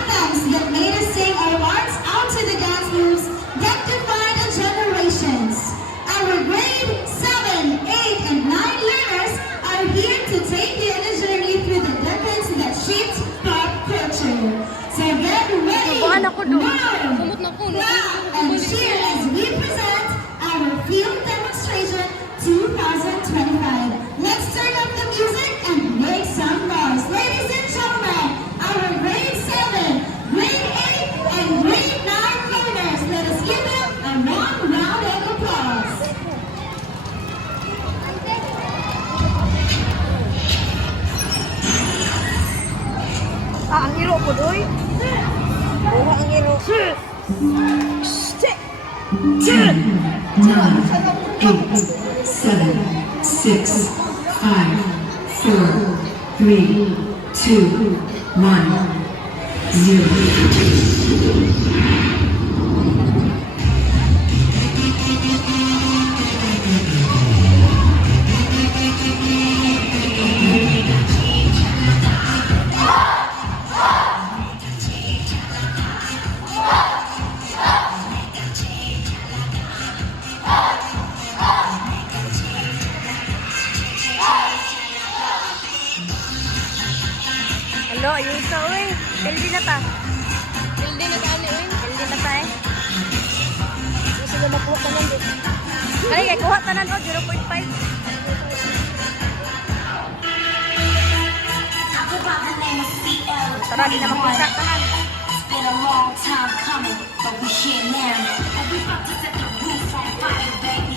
anthems that made us sing our hearts out to the dance moves that defined our generations. Our grade 7, 8, and 9 learners are here to take you on a journey through the decades that shaped pop culture. So get ready, now, clap, and cheer as we present our film demonstration 2025. Let's turn up the music and make some noise. Ladies and gentlemen, our grade 7, grade 8, and grade 9 learners, let us give them a warm round of applause. Ang iro ko, doy. Buha ang iro. 10, 9, 8, 7, 6, 5, 4, 3, 2, 1, 0. Hello, ayun isa, uy. Healthy na ta. Hindi na tayo eh. Healthy na ta eh. Gusto na makuha ka lang din. Kaya kaya kuha tanan o, 0.5. Tara, di na makuha tanan. It's been a long time coming, but we here now. And we about to set the roof on fire, baby.